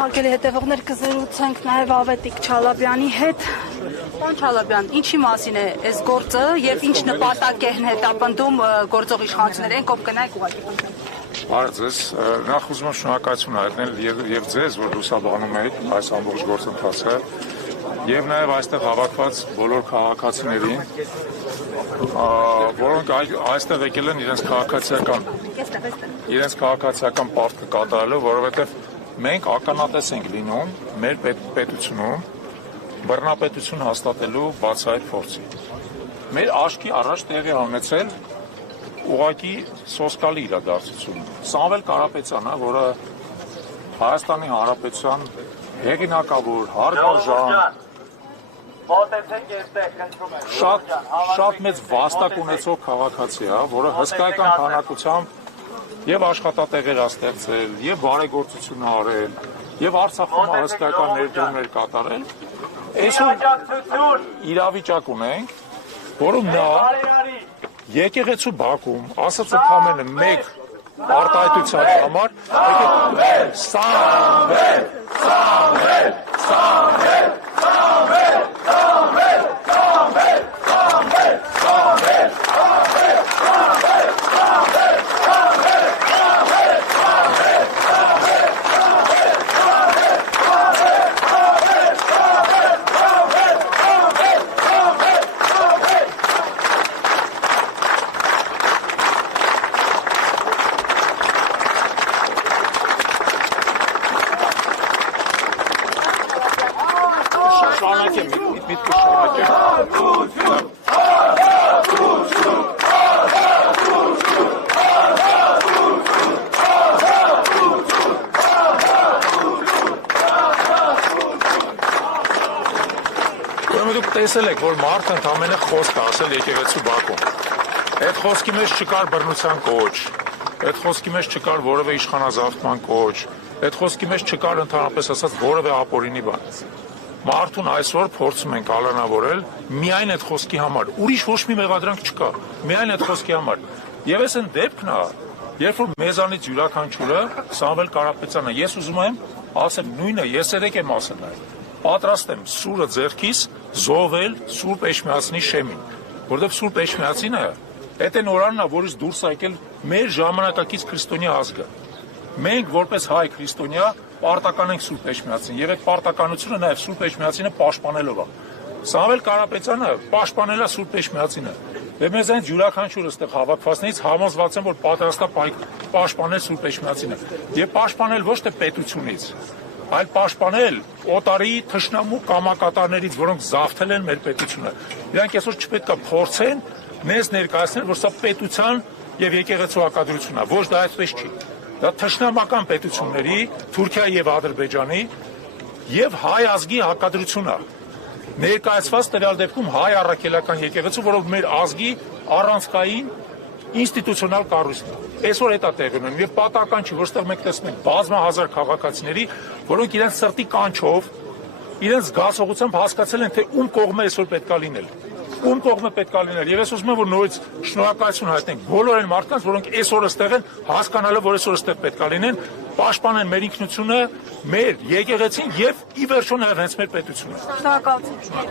Հարգելի հետևողներ, կզրուցենք նաև Ավետիք Չալաբյանի հետ։ Պարոն Չալաբյան, ինչի մասին է այս գործը եւ ինչ նպատակ է հետապնդում գործող իշխանությունները, ով կնայեք ուղղակի։ Բարև ձեզ, նախ ուզում եմ շնորհակալություն հայտնել եւ ձեզ, որ լուսաբանում եք այս ամբողջ գործընթացը, եւ նաեւ այստեղ հավաքված բոլոր քաղաքացիներին, որոնք այստեղ եկել են իրենց քաղաքացիական պարտքը կատարելու, որովհետեւ մենք ականատես ենք լինում մեր պետությունում բռնապետություն հաստատելու բացահայտ փորձի։ Մեր աչքի առաջ տեղի ունեցել ուղղակի սոսկալի իրադարձություն։ Սամվել Կարապետյանը, որը Հայաստանի Հանրապետության հեղինակավոր, հարգարժան, շատ մեծ վաստակ ունեցող քաղաքացի է, որը հսկայական քանակությամբ եւ աշխատատեղեր ստեղծել, եւ բարեգործություն արել, եւ Արցախում հսկայական ներդրումներ կատարել։ Այսօր իրավիճակ ունենք, որում նա եկեղեցու բակում ասած ընդամենը մեկ արտահայտության համար տեսել եք, որ մարդը ընդամենը խոսք է ասել եկեղեցու բակում։ Այդ խոսքի մեջ չկար բռնության կոչ, այդ խոսքի մեջ չկար որևէ իշխանազավթման կոչ, այդ խոսքի մեջ չկար ընդհանրապես ասած որևէ ապօրինի բան։ Մարդուն այսօր փորձում ենք ալանավորել միայն այդ խոսքի համար, ուրիշ ոչ մի մեղադրանք չկա, միայն այդ խոսքի համար։ Եվ այս այն դեպքն է, երբ որ մեզանից յուրաքանչյուրը Սամվել Կարապետյանը, ես ուզում եմ ասեմ նույնը, ես երեք եմ ասել այն։ Պատրաստ եմ սուրը ձեռքիս զոհվել Սուրբ Էջմիածնի շեմին, որովհետև Սուրբ Էջմիածինը այդ այն օրանն է, որից դուրս է եկել մեր ժամանակակից քրիստոնյա ազգը։ Մենք որպես հայ քրիստոնյա պարտական ենք Սուրբ Էջմիածին եւ այդ պարտականությունը նաեւ Սուրբ Էջմիածինը պաշտպանելով է։ Սամվել Կարապետյանը պաշտպանել է Սուրբ Էջմիածինը։ Եվ մեզ այն յուրաքանչյուրը այստեղ հավաքվածներից համոզված են, որ պատրաստ է պաշտպանել Սուրբ Էջմիածինը եւ պաշտպանել ոչ թե պետությունից, այլ պաշտպանել օտարի թշնամու կամակատարներից, որոնք զավթել են մեր պետությունը։ Իրանք այսօր չպետք է փորձեն մեզ ներկայացնել, որ սա պետության եւ եկեղեցու հակադրությունն է, ոչ դա այդպես չի։ Դա թշնամական պետությունների, Թուրքիայի եւ Ադրբեջանի եւ հայ ազգի հակադրությունն է։ Ներկայացված տվյալ դեպքում հայ առաքելական եկեղեցու, որով մեր ազգի առանցքային ինստիտուցիոնալ կառույցն է։ Այսօր դա տեղի ունենում եւ պատահական չի, որ ստեղ մենք տեսնում ենք բազմահազար քաղաքացիների, որոնք իրենց սրտի կանչով, իրենց զգացողությամբ հասկացել են, թե ում կողմը այսօր պետք է լինել։ Ում կողմը պետք է լինել։ Եվ ես ուզում եմ, որ նորից շնորհակալություն հայտնենք բոլոր այն մարդկանց, որոնք այսօր այստեղ են, հասկանալով, որ այսօր այստեղ պետք է լինեն, պաշտպանեն մեր ինքնությունը, մեր եկեղեցին եւ ի վերջո նաեւ հենց մեր պետությունը։ Շնորհակալություն։